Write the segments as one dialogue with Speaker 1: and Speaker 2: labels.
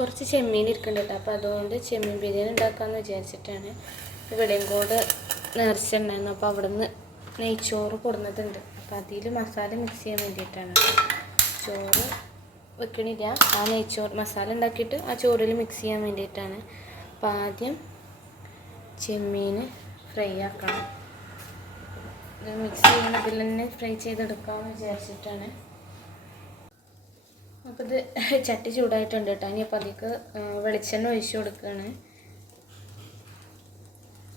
Speaker 1: കുറച്ച് ചെമ്മീൻ ഇരിക്കുന്നുണ്ട് അപ്പോൾ അതുകൊണ്ട് ചെമ്മീൻ ബിരിയാണി ഉണ്ടാക്കാമെന്ന് വിചാരിച്ചിട്ടാണ് ഇവിടെയും കൂടെ നേർച്ചുണ്ടായിരുന്നു അപ്പോൾ അവിടെ നിന്ന് നെയ്ച്ചോറ് കൊടുന്നതുണ്ട് അപ്പോൾ അതിൽ മസാല മിക്സ് ചെയ്യാൻ വേണ്ടിയിട്ടാണ് ചോറ് വെക്കണില്ല. ആ നെയ്ച്ചോറ് മസാല ഉണ്ടാക്കിയിട്ട് ആ ചോറിൽ മിക്സ് ചെയ്യാൻ വേണ്ടിയിട്ടാണ്. അപ്പോൾ ആദ്യം ചെമ്മീൻ ഫ്രൈ ആക്കണം. മിക്സ് ഇതിൽ തന്നെ ഫ്രൈ ചെയ്തെടുക്കാമെന്ന് വിചാരിച്ചിട്ടാണ് അപ്പോൾ ഇത് ചട്ടി ചൂടായിട്ടുണ്ട് കേട്ടോ ഇനി അപ്പോൾ അതിലേക്ക് വെളിച്ചെണ്ണ ഒഴിച്ചു കൊടുക്കുകയാണ്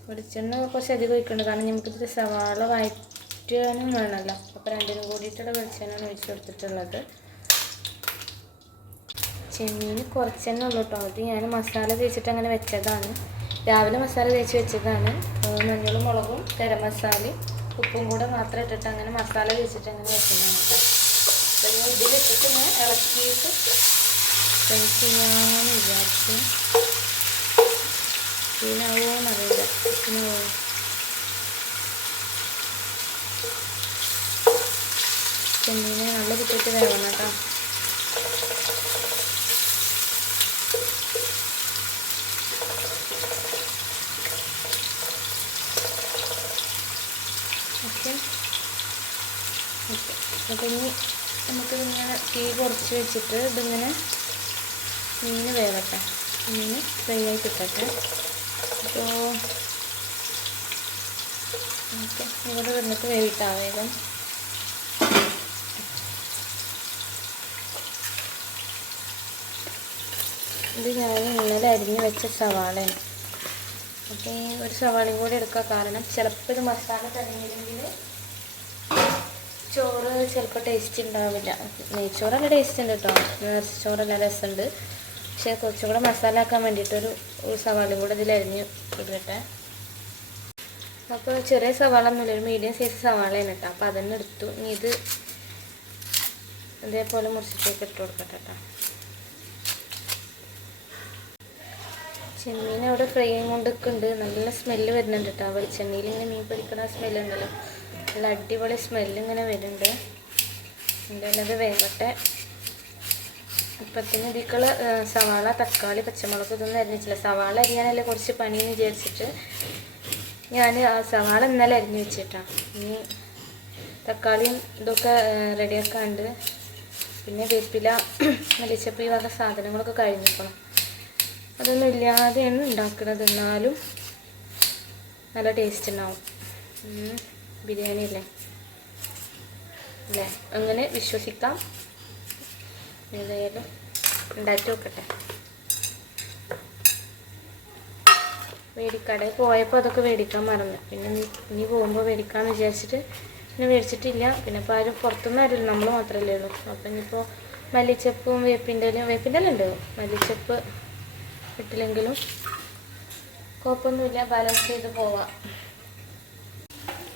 Speaker 1: വെളിച്ചെണ്ണ കുറച്ച് അധികം ഒഴിക്കുന്നുണ്ട് കാരണം നമുക്കിതിൽ സവാള വയറ്റാനും വേണമല്ലോ അപ്പോൾ രണ്ടിനും കൂടിയിട്ടുള്ള വെളിച്ചെണ്ണയാണ് ഒഴിച്ചു കൊടുത്തിട്ടുള്ളത്. ചെമ്മീൻ കുറച്ചെണ്ണ ഉള്ളൂ കേട്ടോ അത് ഞാൻ മസാല തേച്ചിട്ട് അങ്ങനെ വെച്ചതാണ്. രാവിലെ മസാല തേച്ച് വെച്ചതാണ്. മഞ്ഞളും മുളകും ഗരം മസാലയും ഉപ്പും കൂടെ മാത്രം ഇട്ടിട്ട് അങ്ങനെ മസാല തേച്ചിട്ട് അങ്ങനെ വെച്ചതാണ്. ഇതിലിട്ടിട്ട് ഞാൻ ഇളക്കിയിട്ട് ഫ്രൈ ചെയ്യാമെന്ന് വിചാരിച്ചു ക്ലീനാവുമോന്നറിയില്ല ക്ലീനാവോ ചെമ്മീനെ നല്ല കുത്തിയിട്ട് വേണം കേട്ടോ. ഓക്കെ. ഓക്കെ. അപ്പം ഇനി തീ കുറച്ച് വെച്ചിട്ട് ഇതിങ്ങനെ മീൻ വേവട്ടെ. മീൻ ഫ്രൈ ആയി കിട്ടട്ടെ അപ്പോൾ ഓക്കെ ഇവിടെ വന്നിട്ട് വേവിട്ടാ വേഗം. ഇത് ഞാൻ ഇന്നലെ അരിഞ്ഞ് വെച്ച സവാളയാണ്. അപ്പോൾ ഈ ഒരു സവാളയും കൂടി എടുക്കുക കാരണം ചിലപ്പോൾ ഇത് മസാല തടഞ്ഞില്ലെങ്കിൽ ചോറ് ചിലപ്പോൾ ടേസ്റ്റ് ഉണ്ടാവില്ല. നെയ്ച്ചോറ് നല്ല ടേസ്റ്റ് ഉണ്ട് കേട്ടോ ചോറല്ല രസമുണ്ട്. പക്ഷേ കുറച്ചും കൂടെ മസാല ആക്കാൻ വേണ്ടിയിട്ടൊരു ഒരു സവാളയും കൂടെ ഇതിൽ അരിഞ്ഞ് ഇടട്ടെ. അപ്പോൾ ചെറിയ സവാള ഒന്നുമില്ല ഒരു മീഡിയം സൈസ് സവാളയാണ് കേട്ടോ അപ്പോൾ അതന്നെ എടുത്തു. ഇനി ഇത് ഇതേപോലെ മുറിച്ചിട്ടേക്ക് ഇട്ട് കൊടുക്കട്ടെ കേട്ടോ ചെമ്മീൻ അവിടെ ഫ്രൈ കൊണ്ടൊക്കെയുണ്ട് നല്ല സ്മെല്ല് വരുന്നുണ്ട് കേട്ടോ വെളിച്ചെണ്ണയിൽ ഇങ്ങനെ മീൻ പൊരിക്കണ സ്മെല്ല് ഉണ്ടല്ലോ. നല്ല അടിപൊളി സ്മെല്ലിങ്ങനെ വരുന്നുണ്ട്. എന്തായാലും അത് വേവട്ടെ. ഇപ്പത്തിന് ഇതിക്കുള്ള സവാള തക്കാളി പച്ചമുളക് ഇതൊന്നും അരിഞ്ഞിട്ടില്ല. സവാള അരിയാനല്ലേ കുറച്ച് പണിയെന്ന് വിചാരിച്ചിട്ട് ഞാൻ ആ സവാള ഇന്നലെ അരിഞ്ഞ് വെച്ചിട്ടാണ് ഇനി തക്കാളിയും ഇതൊക്കെ റെഡിയാക്കാണ്ട് പിന്നെ വേപ്പില മലിച്ചപ്പ് ഈ വക സാധനങ്ങളൊക്കെ കഴിഞ്ഞിരിക്കണം. അതൊന്നും ഇല്ലാതെയാണ് ഉണ്ടാക്കുന്നത് എന്നാലും നല്ല ടേസ്റ്റ് ഉണ്ടാവും. ബിരിയാണി അല്ലേ? അല്ലേ അങ്ങനെ വിശ്വസിക്കാം. ഏതായാലും ഉണ്ടാക്കി നോക്കട്ടെ. മേടിക്കടയിൽ പോയപ്പോൾ അതൊക്കെ മേടിക്കാൻ മറന്നു. പിന്നെ ഇനി- പോകുമ്പോൾ മേടിക്കാമെന്ന് വിചാരിച്ചിട്ട് പിന്നെ മേടിച്ചിട്ടില്ല. പിന്നെ ഇപ്പോൾ ആരും പുറത്തുനിന്ന് ആരുമില്ല. നമ്മൾ മാത്രമല്ലേ ഉള്ളൂ. അപ്പം ഇനിയിപ്പോൾ മല്ലിച്ചപ്പും വേപ്പിന്റെ വേപ്പിന്റെ എല്ലാം ഉണ്ട്? മല്ലിച്ചപ്പ് ഇട്ടില്ലെങ്കിലും കുഴപ്പമൊന്നുമില്ല. ബാലൻസ് ചെയ്ത് പോവാം.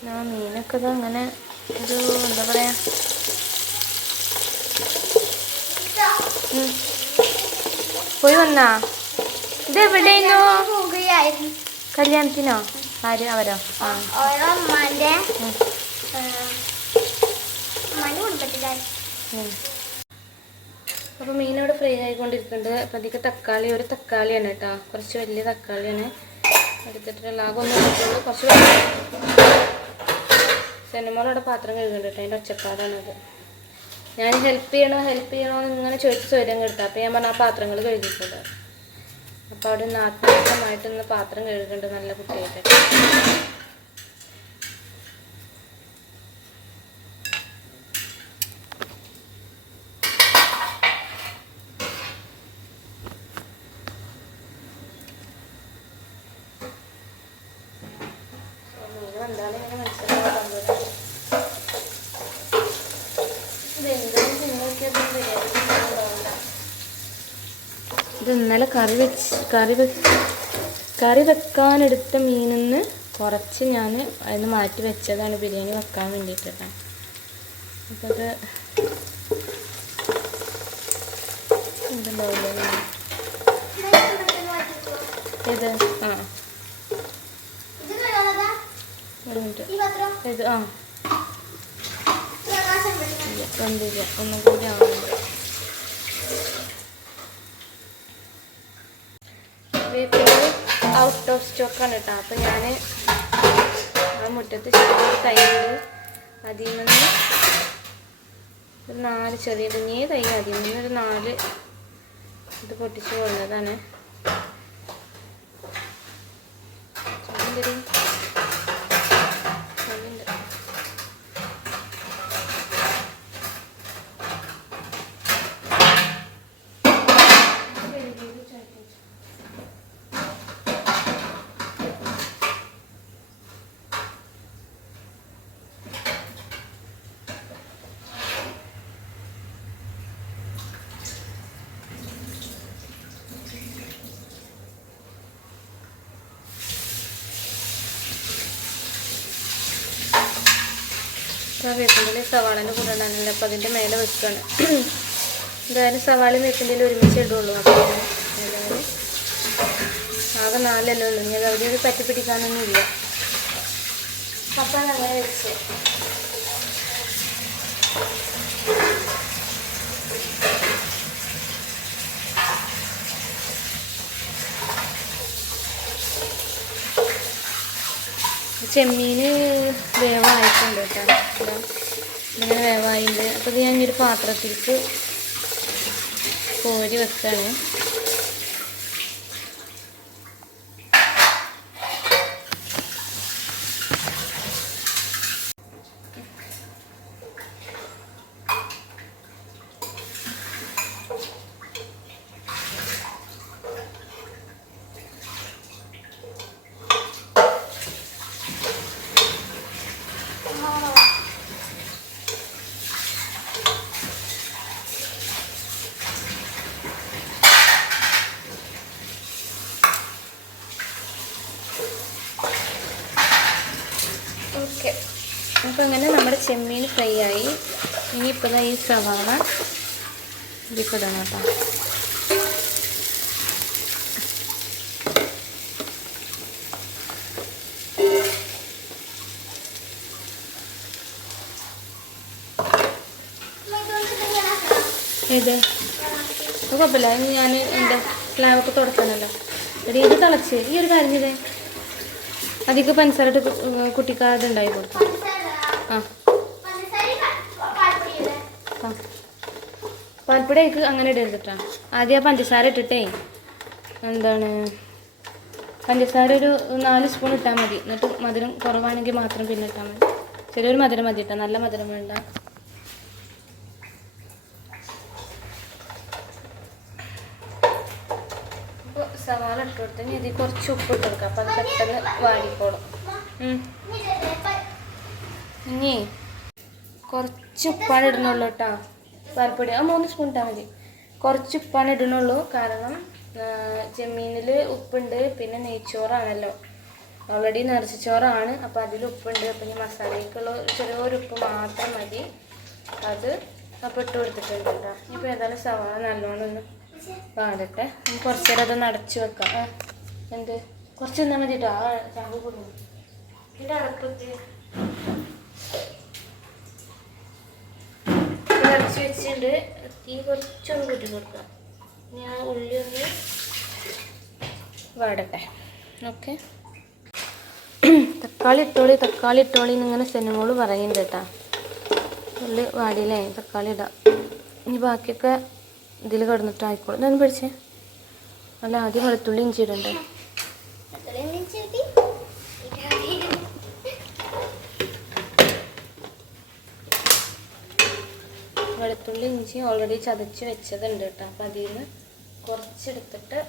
Speaker 1: ആ മീനൊക്കെ ഇത് അങ്ങനെ ഒരു എന്താ പറയാ? പോയി വന്നാ? ഇത് എവിടെയായിരുന്നു? കല്യാണത്തിനോ? ആര്? അവരോ? അപ്പോൾ മീനവിടെ ഫ്രൈ ആയിക്കൊണ്ടിരിക്കുന്നുണ്ട്. അപ്പം അധികം തക്കാളി ഒരു തക്കാളിയാണ് കേട്ടോ. കുറച്ച് വലിയ തക്കാളിയാണ്. എടുത്തിട്ടുള്ള ആകെ ഒന്ന് കുറച്ച് സെനമോളവിടെ പാത്രം കഴുകുന്നുണ്ട് അതിന്റെ ഒച്ചപ്പാടാണത്. ഞാൻ ഹെൽപ്പ് ചെയ്യണോ ഹെൽപ്പ് ചെയ്യണോ എന്ന് ഇങ്ങനെ ചോദിച്ച് സ്വരം കെടുത്തു അപ്പോൾ ഞാൻ പറഞ്ഞ ആ പാത്രങ്ങൾ കഴുകിക്കൂടെ അപ്പോൾ അവിടെ നിന്ന് ആത്മാർത്ഥമായിട്ടൊന്ന് പാത്രം കഴുകുന്നുണ്ട് നല്ല കുട്ടിയായിട്ട് മീൻ വന്നാലും ഇങ്ങനെ മനസ്സിലാവുന്നത് കറി വെച്ച് കറി വെ കറി വെക്കാനെടുത്ത മീനിൽ നിന്ന് കുറച്ച് ഞാൻ അതിന് മാറ്റി വെച്ചതാണ് ബിരിയാണി വെക്കാൻ വേണ്ടിയിട്ടാണ്. അപ്പോൾ അത് ഇത് ആ. ഒരു മിനിറ്റ് ഇത് ആ. ഒന്നും കൂടി ആവുന്നുണ്ട്. വേപ്പിന്റെ ഔട്ട് ഓഫ് സ്റ്റോക്കാണ് കേട്ടോ അപ്പം ഞാൻ ആ മുറ്റത്ത് ചെറിയ തൈയുണ്ട് അതിൽ നിന്ന് ഒരു നാല് ചെറിയ കുഞ്ഞേ തൈ അതിൽ നിന്ന് ഒരു നാല് ഇത് പൊട്ടിച്ച് കൊണ്ടതാണ് ചുമന്തരി. ചുമണ്ട്. ആ വേപ്പിന്റെ സവാളേന്റെ കൂടെ ഉണ്ടായിരുന്നില്ല അപ്പോൾ അതിന്റെ മേലെ വെക്കുകയാണ് എന്തായാലും സവാളയും വേപ്പിന്റെ ഒരുമിച്ച് ഇടുള്ളൂ. അപ്പോൾ ആകെ നാലല്ലേ ഉള്ളൂ. ഇനി അത് അവിടെ ഒരു പറ്റി പിടിക്കാനൊന്നും ഇല്ല. അപ്പം അങ്ങനെ വെച്ച്. ചെമ്മീൻ വേവായിട്ടുണ്ട് കേട്ടോ. ഇങ്ങനെ വേവായിട്ടുണ്ട് അപ്പോൾ ഇത് ഞാൻ ഈ ഒരു പാത്രത്തിലേക്ക് കോരി വെക്കാണ് ഓക്കെ അപ്പോൾ അങ്ങനെ നമ്മുടെ ചെമ്മീൻ ഫ്രൈ ആയി. ഇനിയിപ്പോൾ ഈ സവാള ഇതിപ്പോൾ ഇടണം കേട്ടോ. ഇത് കുഴപ്പമില്ല ഇനി ഞാൻ എന്റെ പ്ലാവൊക്കെ തുടക്കണമല്ലോ എടി ഇത് തിളച്ച്. ഈ ഒരു കാര്യം ചെയ്തേ. അധികം പഞ്ചസാര ഇട്ട് കു- പാൽപ്പൊടി എനിക്ക് അങ്ങനെ കേട്ടോ ആദ്യം ആ പഞ്ചസാര ഇട്ടിട്ടേ എന്താണ് പഞ്ചസാര ഒരു നാല് സ്പൂൺ ഇട്ടാൽ മതി. എന്നിട്ട് മധുരം കുറവാണെങ്കിൽ മാത്രം പിന്നെ ഇട്ടാൽ മതി. ചെറിയൊരു മധുരം മതി ഇട്ടാൽ നല്ല മധുരം വേണ്ട. സവാള ഇട്ട് കൊടുത്ത് ഇനി ഇതിൽ കുറച്ച് ഉപ്പ് ഇട്ട് കൊടുക്കാം. അപ്പം അത് പെട്ടെന്ന് വാടിക്കോളും. ഇനി കുറച്ച് ഉപ്പാണ് ഇടുന്നുള്ളൂ കേട്ടോ പാൽപ്പൊടി ആ മൂന്ന് സ്പൂൺ ഇട്ടാൽ മതി കുറച്ച് ഉപ്പാണ് ഇടുന്നുള്ളൂ കാരണം ചെമ്മീനിൽ ഉപ്പുണ്ട് പിന്നെ നെയ്ച്ചോറാണല്ലോ ഓൾറെഡി നിറച്ചോറാണ് അപ്പോൾ അതിൽ ഉപ്പുണ്ട് അപ്പം ഇനി മസാലയ്ക്കുള്ള ചെറിയൊരു ഉപ്പ് മാത്രം മതി അത് അപ്പോൾ ഇട്ട് കൊടുത്തിട്ടുണ്ട് കേട്ടോ ഇനിയിപ്പോൾ ഏതായാലും സവാള നല്ലോണം ഒന്ന് വാടട്ടെ ഇനി കുറച്ച് നേരം അതൊന്ന് അടച്ച് വെക്കാം എന്ത് കുറച്ച് നിന്നാൽ മതി കേട്ടോ ആ ചാമ്പ് കൊടുക്കും എന്റെ അടപ്പത്ത് അടച്ച് വെച്ചിട്ടുണ്ട്. തീ കുറച്ചൊന്ന് കൂട്ടി കൊടുക്കാം. ഞാൻ ഉള്ളി ഒന്ന് വാടട്ടെ. ഓക്കെ. തക്കാളി ഇട്ടോളി തക്കാളി ഇട്ടോളി എന്നിങ്ങനെ സെനുമോൾ പറയുന്നുണ്ട് കേട്ടാ. ഉള്ളി വാടിയില്ലേ തക്കാളി ഇടാം. ഇനി ബാക്കിയൊക്കെ ഇതിൽ കിടന്നിട്ട് ഇതൊന്ന് പിടിച്ചേ അല്ല ആദ്യം വെളുത്തുള്ളി ഇഞ്ചി ഇടണ്ടേ? വെളുത്തുള്ളി ഇഞ്ചി ഓൾറെഡി ചതച്ച് വെച്ചതുണ്ട് കേട്ടോ. അപ്പം അതിൽ നിന്ന് കുറച്ചെടുത്തിട്ട്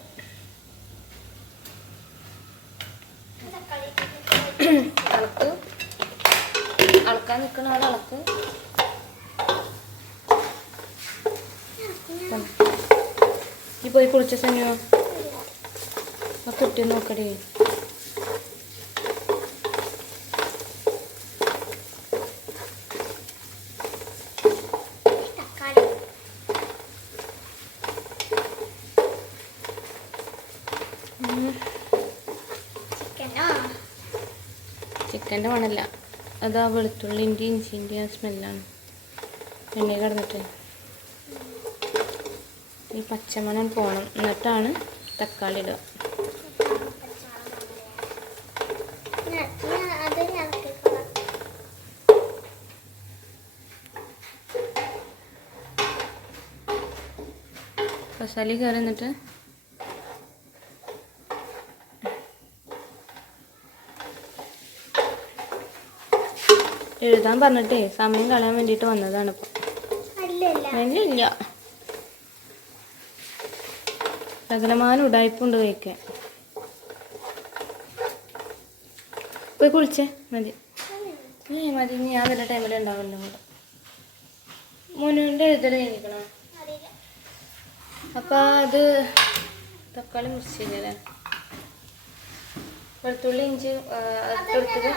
Speaker 1: അളക്ക്. അളക്കാൻ നിൽക്കുന്ന ആൾ അളക്ക്. ഈ പോയി കുളിച്ച സമയോ? ആ കുട്ടി നോക്കടി. വെളിച്ചെണ്ണേന്റെ മണല്ല. അത് ആ വെളുത്തുള്ളിന്റെ ഇഞ്ചിന്റെ ആ സ്മെല്ലാണ്. എണ്ണ കിടന്നിട്ട്. ഈ പച്ചമണം പോകണം എന്നിട്ടാണ് തക്കാളി ഇടുക. മസാല കയറി എന്നിട്ട് എഴുതാൻ പറഞ്ഞിട്ടേ സമയം കളയാൻ വേണ്ടിട്ട് വന്നതാണ് ഇപ്പൊ. ഇല്ല സകലമാനം ഉടായ്പുണ്ട് കഴിക്കാൻ. പോയി കുളിച്ചേ മതി. ഏ മതി ഇനി ഞാൻ നല്ല ടൈമിൽ ഉണ്ടാവില്ല കൂടെ മോനുവിന്റെ എഴുതൽ
Speaker 2: കഴിഞ്ഞിരിക്കണോ?
Speaker 1: അപ്പം അത് തക്കാളി മുറിച്ചില്ലേ വെളുത്തുള്ളി ഇഞ്ചി
Speaker 2: നമുക്കതായോ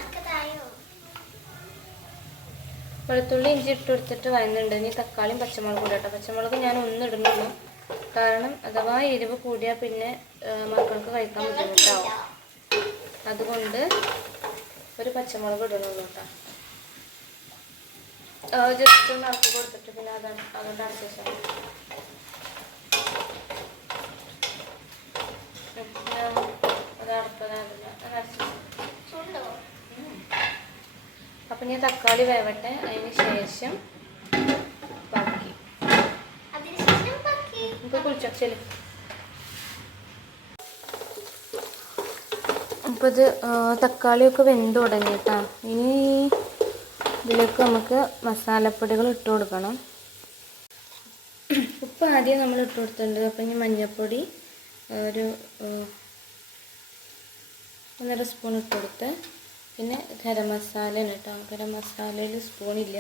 Speaker 1: വെളുത്തുള്ളി ഇഞ്ചി ഇട്ട് കൊടുത്തിട്ട് വയന്നുണ്ട്. ഇനി തക്കാളിയും പച്ചമുളകും കൂടെ കേട്ടോ പച്ചമുളക് ഞാൻ ഒന്ന് ഇടുന്നുള്ളൂ കാരണം അഥവാ എരിവ് കൂടിയാൽ പിന്നെ മക്കൾക്ക് കഴിക്കാൻ ബുദ്ധിമുട്ടാവും. അതുകൊണ്ട് ഒരു പച്ചമുളക് ഇടണുള്ളൂ കേട്ടോ ജസ്റ്റ് ഒന്ന് അടുത്ത് കൊടുത്തിട്ട് പിന്നെ അത് അതുകൊണ്ട് അടച്ച ശേഷം അത് അടപ്പതാകില്ല അത് അടച്ച ശേഷം
Speaker 2: ചൂണ്ടോ
Speaker 1: അപ്പം ഞാൻ തക്കാളി വേവട്ടെ. അതിന് ശേഷം ബാക്കി.
Speaker 2: അതിനുശേഷം ബാക്കി.
Speaker 1: ഇപ്പോൾ കുളിച്ചോ ചെല്ലു അപ്പോൾ ഇത് തക്കാളിയൊക്കെ വെന്ത് തുടങ്ങി കേട്ടോ ഇനി ഇതിലേക്ക് നമുക്ക് മസാലപ്പൊടികൾ ഇട്ട് കൊടുക്കണം. ഉപ്പ് ആദ്യം നമ്മൾ ഇട്ട് കൊടുത്തിട്ടുണ്ട്. അപ്പം ഇനി മഞ്ഞൾപ്പൊടി ഒരു ഒന്നര സ്പൂൺ ഇട്ട് കൊടുത്ത് പിന്നെ ഗരം മസാല കേട്ടോ ഗരം മസാലയിൽ സ്പൂണില്ല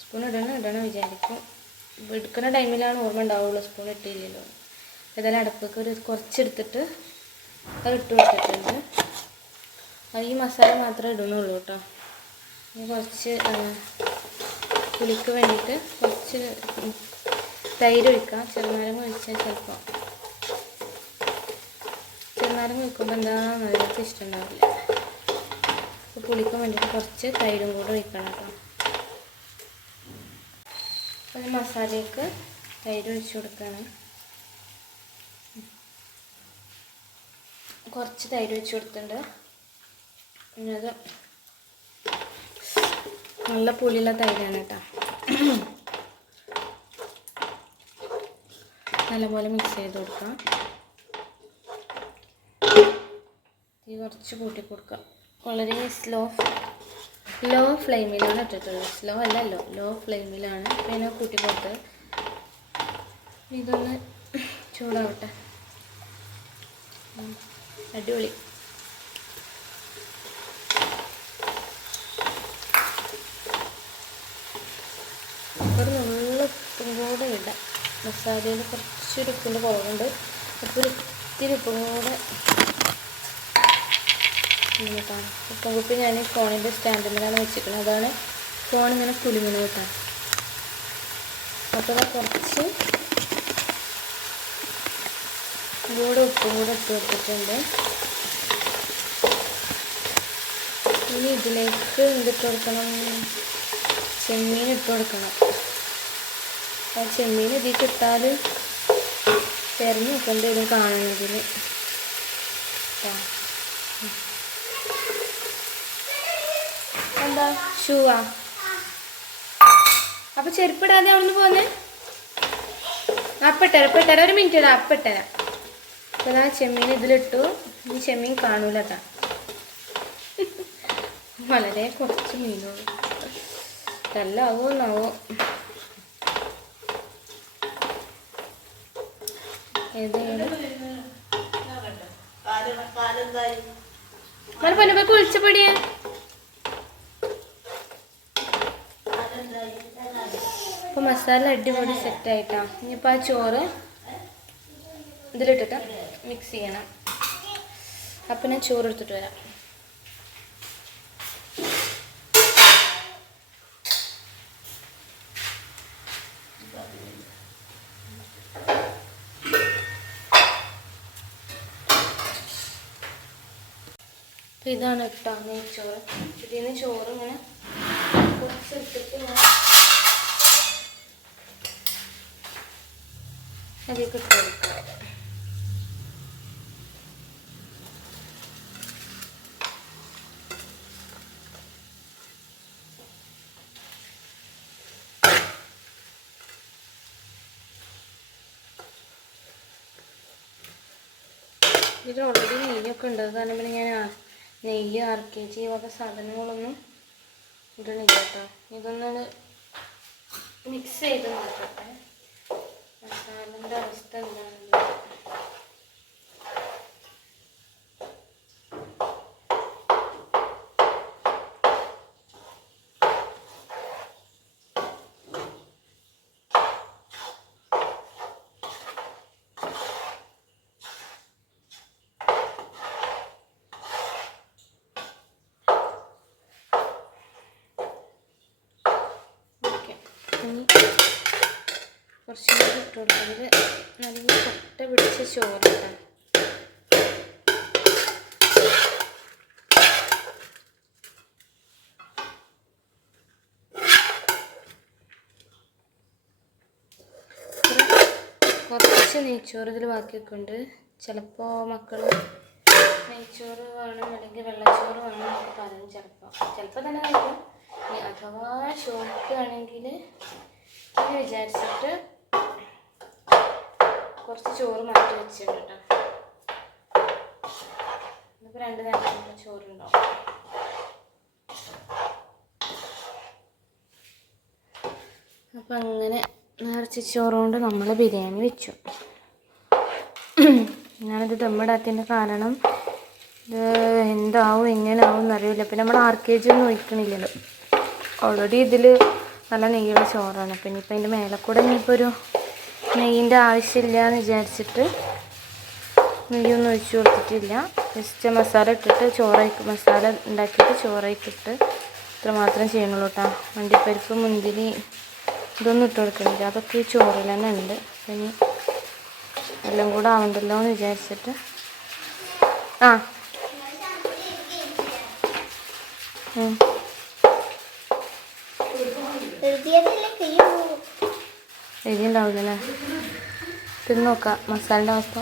Speaker 1: സ്പൂൺ ഇടണം ഇടണം വിചാരിക്കും. എടുക്കുന്ന ടൈമിലാണ് ഓർമ്മ ഉണ്ടാവുള്ളൂ സ്പൂൺ ഇട്ടില്ലല്ലോ. ഏതായാലും അടുപ്പൊക്കെ ഒരു കുറച്ചെടുത്തിട്ട് അത് ഇട്ട് കൊടുത്തിട്ടുണ്ട്. അത് ഈ മസാല മാത്രമേ ഇടുന്നുള്ളൂ കേട്ടോ കുറച്ച് പുലിക്ക് വേണ്ടിയിട്ട് കുറച്ച് തൈര് ഒഴിക്കാം. ചെറുനാരങ്ങ ഒഴിച്ചാൽ ചിലപ്പോൾ ചെറുനാരങ്ങ ഒഴിക്കുമ്പോൾ എന്താ നല്ല ഇഷ്ടമുണ്ടാവില്ല അപ്പോൾ പുളിക്ക് വേണ്ടിയിട്ട് കുറച്ച് തൈരും കൂടെ ഒഴിക്കണം കേട്ടോ. ഒരു മസാലയ്ക്ക് തൈര് ഒഴിച്ചു കൊടുക്കണം. കുറച്ച് തൈര് ഒഴിച്ചു കൊടുത്തിട്ടുണ്ട്. പിന്നെ അത് നല്ല പുളിയുള്ള തൈരാണ് കേട്ടോ. നല്ലപോലെ മിക്സ് ചെയ്ത് കൊടുക്കാം തീ കുറച്ച് കൂട്ടി കൊടുക്കാം. വളരെ സ്ലോ ലോ ഫ്ലെയിമിലാണ് ഇട്ടിട്ടുള്ളത്. സ്ലോ അല്ലല്ലോ ലോ ഫ്ലെയിമിലാണ് പിന്നെ കൂട്ടി കൊടുത്തത് ഇതൊന്ന് ചൂടാവട്ടെ. അടിപൊളി. നല്ല ഉപ്പും കൂടെ ഇടാം. മസാലയിൽ കുറച്ചൊരു ഉപ്പിന്റെ കുറവുണ്ട്. അപ്പോൾ ഒരു ഇത്തിരി ഉപ്പും കൂടെ ഇങ്ങോട്ടാണ് ഇപ്പം കുപ്പി ഞാൻ ഫോണിന്റെ സ്റ്റാൻഡിലാണ് വെച്ചിരിക്കുന്നത്. അതാണ് ഫോൺ ഇങ്ങനെ കുലുങ്ങുന്നത് കേട്ടോ. അപ്പോൾ കുറച്ച് കൂടെ ഉപ്പും കൂടെ ഇട്ട് കൊടുത്തിട്ടുണ്ട്. ഇനി ഇതിലേക്ക് എന്തിട്ട് കൊടുക്കണം? ചെമ്മീൻ ഇട്ട് കൊടുക്കണം. ആ ചെമ്മീൻ ഇതിൽ കിട്ടാൽ തിരഞ്ഞു നോക്കേണ്ടി വരും കാണുന്നതിൽ എന്താ ഷൂവാ. അപ്പൊ ചെരുപ്പിടാതെ അവിടുന്ന് പോന്നെ? അപ്പിട്ടര അപ്പിട്ടര. ഒരു മിനിറ്റ് ഇടാം അപ്പിട്ടര. അപ്പൊ ആ ചെമ്മീൻ ഇതിലിട്ടു. ഈ ചെമ്മീൻ കാണൂല വളരെ കുറച്ച് മീനുള്ളൂ. നല്ലാവോ എന്നാവോ പോയി കുളിച്ചപ്പൊടിയാ അപ്പോൾ മസാല അടിപൊളി സെറ്റായിട്ടാ. ഇനിയിപ്പോൾ ആ ചോറ് ഇതിലിട്ടിട്ട് മിക്സ് ചെയ്യണം. അപ്പം ഞാൻ ചോറ് എടുത്തിട്ട് വരാം. ഇതാണ് കേട്ടോ നെയ്ച്ചോറ് ഇതിൽ നിന്ന് ചോറ് ഇങ്ങനെ കുറച്ചെടുത്തിട്ട് അതിലേക്ക് കൊടുക്കുക. ഇതിൽ ഓൾറെഡി നെയ്യൊക്കെ ഉണ്ട്. കാരണം പിന്നെ ഞാൻ നെയ്യ് ആർ കെ ജി വക സാധനങ്ങളൊന്നും ഇടണില്ല കേട്ടോ. ഇതൊന്ന് മിക്സ് ചെയ്ത് നോക്കട്ടെ. മസാലന്റെ അവസ്ഥ എന്താണെന്ന് ഓക്കെ. ഇനി കുറച്ചും കൂടി ഇട്ട് കൊടുക്കാം അതിൽ നല്ല കൊട്ട പിടിച്ച ചോറിട്ടാണ് കുറച്ച് നെയ്ച്ചോറ് ഇതിൽ ബാക്കിയൊക്കെ ഉണ്ട് ചിലപ്പോൾ മക്കൾ നെയ്ച്ചോറ് വേണം അല്ലെങ്കിൽ വെള്ളച്ചോറ് വേണം എന്നൊക്കെ പറയും ചിലപ്പോൾ ചിലപ്പോൾ തന്നെ കഴിക്കും. അഥവാ ചോദിക്കുകയാണെങ്കിൽ വിചാരിച്ചിട്ട് കുറച്ച് ചോറ് മാറ്റി വെച്ചിട്ടുണ്ട് കേട്ടോ. ഇന്നിപ്പോൾ രണ്ട് നേരത്തേക്കുള്ള ചോറുണ്ടാവും. അപ്പം അങ്ങനെ നേർച്ച ചോറ് കൊണ്ട് നമ്മൾ ബിരിയാണി വെച്ചു. ഞാനിത് ദമ്മിടാത്തതിന്റെ കാരണം ഇത് എന്താവും എങ്ങനെയാവും എന്നറിയില്ല. പിന്നെ നമ്മൾ ആർ കെ ജി ഒന്നും ഒഴിക്കണില്ലല്ലോ. ഓൾറെഡി ഇതിൽ നല്ല നെയ്യുള്ള ചോറാണ്. പിന്നെ ഇപ്പം അതിന്റെ മേലെ കൂടെ ഇനിയിപ്പോൾ ഒരു നെയ്യിന്റെ ആവശ്യമില്ല എന്ന് വിചാരിച്ചിട്ട് നെയ്യൊന്നും ഒഴിച്ചു കൊടുത്തിട്ടില്ല. ജസ്റ്റ് മസാല ഇട്ടിട്ട് ചോറയ്ക്ക് മസാല ഉണ്ടാക്കിയിട്ട് ചോറയ്ക്കിട്ട് ഇത്ര മാത്രം ചെയ്യണുള്ളൂ കേട്ടോ വണ്ടിപ്പരിപ്പ് മുന്തിരി ഇതൊന്നും ഇട്ട് കൊടുക്കുന്നില്ല അതൊക്കെ ഈ ചോറിൽ തന്നെ ഉണ്ട്. ഇനി എല്ലാം കൂടെ ആവണ്ടല്ലോ എന്ന് വിചാരിച്ചിട്ട്. ആ. ഉം. എഴുതിണ്ടാവില്ലല്ലേ തിന്ന് നോക്കാം മസാലന്റെ അവസ്ഥ.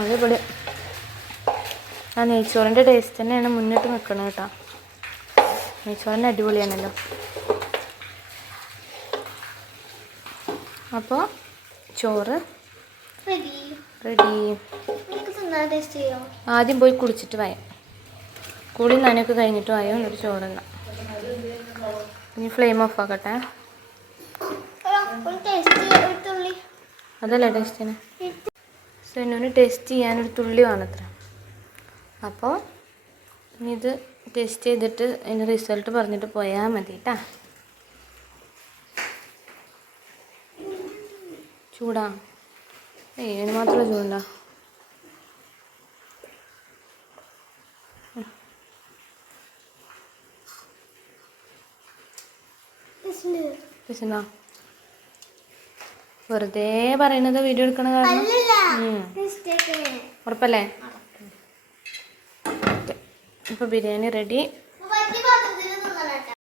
Speaker 1: അടിപൊളി. ആ നെയ്ച്ചോറിന്റെ ടേസ്റ്റ് തന്നെയാണ് മുന്നിട്ട് നിൽക്കുന്നത് കേട്ടോ. നെയ്ച്ചോറിന്റെ അടിപൊളിയാണല്ലോ. അപ്പോൾ ചോറ്
Speaker 2: റെഡി
Speaker 1: ആദ്യം പോയി കുടിച്ചിട്ട് വായം കുളി നനയൊക്കെ കഴിഞ്ഞിട്ട് വായോ എന്നിട്ട് ചോറുന്ന ഇനി ഫ്ലെയിം ഓഫ് ആക്കട്ടെ. അതല്ലേ ടേസ്റ്റിന് സെനുവിന് ടേസ്റ്റ് ചെയ്യാനൊരു തുള്ളി വേണത്ര. അപ്പോൾ ഇനി ഇത് ടേസ്റ്റ് ചെയ്തിട്ട് അതിന്റെ റിസൾട്ട് പറഞ്ഞിട്ട് പോയാൽ മതി കേട്ടാ ചൂടാ. ഏ ഇതിന് മാത്രമേ ചൂടുണ്ടോ. ടേസ്റ്റുണ്ടോ വെറുതെ പറയണത് വീഡിയോ എടുക്കണ കാരണം. ഉറപ്പല്ലേ? ഇപ്പൊ ബിരിയാണി റെഡി